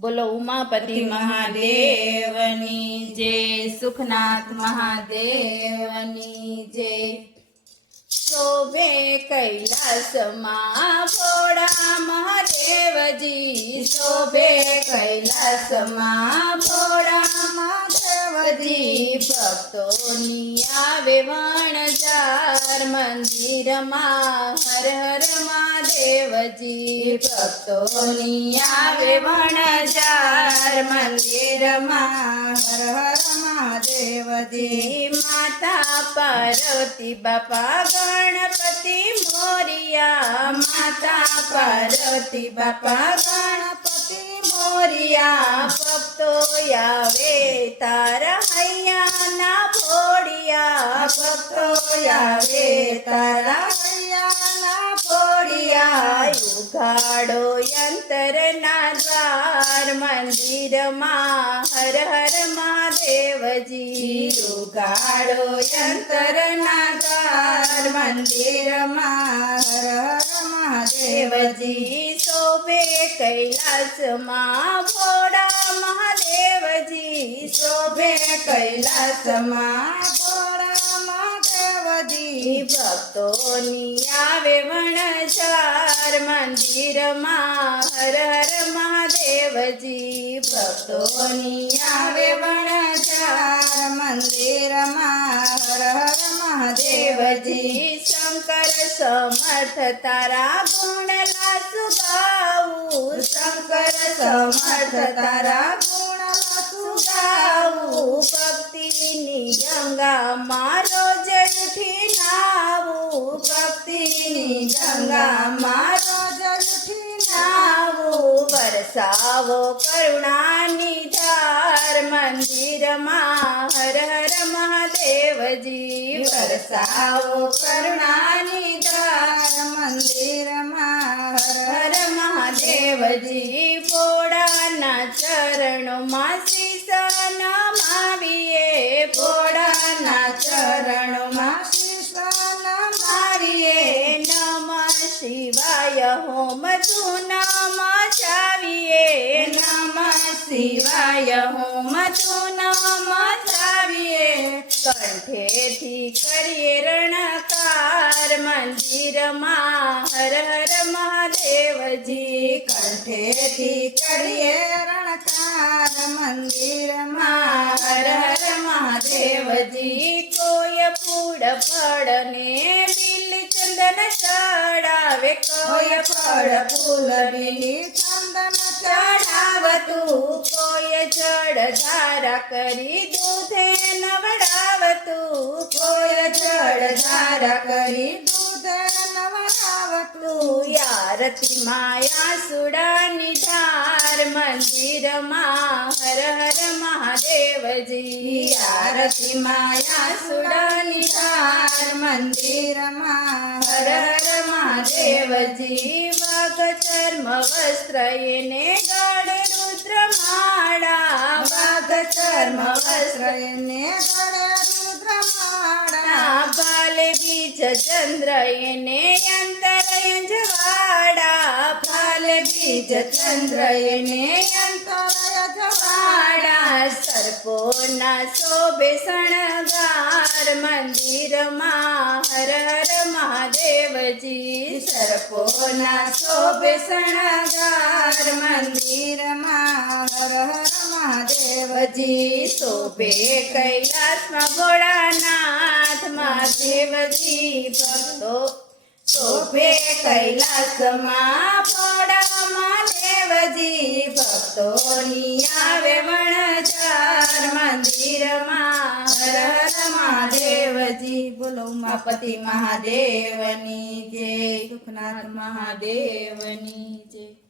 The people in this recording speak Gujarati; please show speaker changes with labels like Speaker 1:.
Speaker 1: બોલો, ઉમાપતિ મહાદેવની જય, સુખનાથ મહાદેવની જય. શોભે કૈલાસમાં ભોળા મહાદેવજી, શોભે કૈલાસમાં ભોળા મહાદેવજી. ભક્તોની આવે વણજાર મંદિરમાં હર મહાદેવજી ભક્તોની આવે વણજાર મંદિરમાં. હર હર મહાદેવજી માતા પાર્વતી, બાપા ગણપતિ મોરિયા. માતા પાર્વતી, બાપા ગણપતિ મોરિયા. ભક્તો આવે તારા હૈયાના ભોળિયા ભક્તો આવે તારા ભોળિયા ઉઘાડો યંતરના દ્વાર મંદિરમાં હર હર મહાદેવજી ઉઘાડો યંતરના દ્વાર મંદિરમાં હર હર મહાદેવજી શોભે કૈલાસમાં ભોળા મહાદેવજી શોભે કૈલાસમાં ભોળા મહાદેવજી. ભક્તોની આવે વણઝાર મંદિરમાં હર હર મહાદેવજી ભક્તોની આવે વણઝાર મંદિરમાં હર હર મહાદેવજી શંકર સમર્થ તારા ગુણલા સુગાવું શંકર સમર્થ તારા ગુણલા સુગાવું ભક્તિની ગંગા મારો જલથી નાવું. ભક્તિની ગંગા મારો નાવું વરસાવો કરુણાની ધાર મંદિરમાં હર હર મહાદેવજી વરસાવો કરુણાની ધાર મંદિરમાં હર હર મહાદેવજી ભોળાના ચરણોમાં શીશ નમાવીએ ભોળાના ચરણોમાં શીશ નમાવીએ નમઃ શિવાય હોમ તું ચાવીએ નમઃ હું હોમ ધૂનમ ચાવીએ. કંઠેથી કરીએ રણકાર મંદિરમાં. હર હર મહાદેવજી. કંઠેથી કરીએ રણકાર મંદિરમાં. હર હર મહાદેવજી. કોઈ ફૂડ ફળ ને બિલ ચંદન ચડાવે કોઈ ફળ ફૂલ બિલ ચંદન ચડાવતું કોઈ જળ ધારા કરી દૂધે નવડાવતું. કોઈ જળ ધારા કરી દૂધે आरती माया सुडा निधार मंदिर मा हर हर महादेवजी. आरती माया सुडा निधार मंदिर मा हर हर महादेवजी. वाघ चर्म वस्त्र येणे गाड रुद्र माडा. वाघ चर्म वस्त्र येणे गाड रुद्र माडा. बाले बीज चंद्र येणे બાલે બીજ ચંદ્ર એને અંતર અંજવાડા સર્પોના શોભે શણગાર મંદિરમાં હર હર મહાદેવજી સર્પોના શોભે શણગાર મંદિરમાં હર હર મહાદેવજી શોભે કૈલાસમાં ભોળાનાથ મહાદેવજી ભક્તો શોભે કૈલાસમાં પોડામાં દેવજી ભક્તોની આવે વણચાર મંદિરમાં. હર હર મહાદેવજી, બોલો ઉમાપતિ મહાદેવની જય. સુખનાથ મહાદેવની જય.